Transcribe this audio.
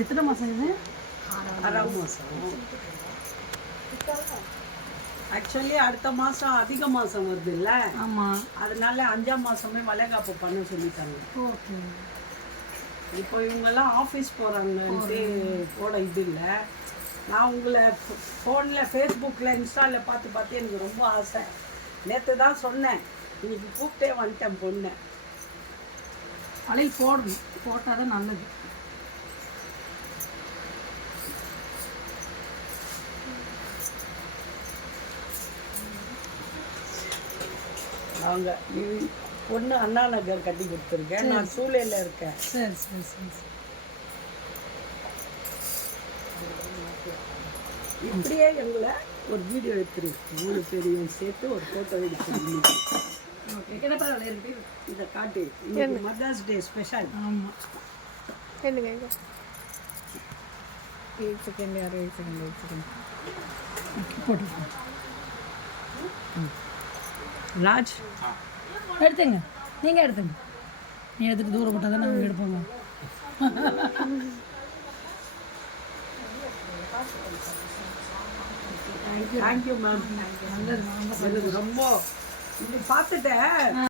எத்தனை மாதம் இது? 6ஆம் மாதம். ஆக்சுவலி அடுத்த மாதம் அதிக மாதம் வருது இல்லை? ஆமாம். அதனால 5ஆம் மாதமே வளைகாப்பு பண்ண சொல்லிட்டாங்க. ஓகே. இப்போ இவங்கெல்லாம் ஆஃபீஸ் போகிறாங்கன்ட்டு போட இது இல்லை. நான் உங்களை ஃபோனில் ஃபேஸ்புக்கில் இன்ஸ்டாவில் பார்த்து எனக்கு ரொம்ப ஆசை. நேற்று தான் சொன்னேன், இன்னைக்கு கூப்பிட்டே வந்துட்டேன் பொண்ணை. வளையல் போடணும், போட்டால் தான் நல்லது. அவங்க பொண்ணு அண்ணா நகர் கட்டி கொடுத்துருக்கேன், நான் சூளையில் இருக்கேன். சரி சரி சரி சரி. இப்படியே எங்களை ஒரு வீடியோ எடுத்துருக்கு, 3 பேரையும் சேர்த்து ஒரு ஃபோட்டோ எடுத்துருக்கு. ஓகே, என்ன பரவாயில்ல இருக்கு. இதை காட்டு, இன்னைக்கு மதர்ஸ் டே ஸ்பெஷல். ஆமாம். என்னங்க 8 செகண்ட் 8 செகண்ட் போட்டு ராஜ் எடுத்துங்க, நீங்கள் எடுத்துங்க. நீ எடுத்துட்டு தூரம் போட்டால் தான் நாங்கள் எடுப்போங்க. Thank you ma'am. நல்லது. எனக்கு ரொம்ப இது பார்த்துட்டேன்.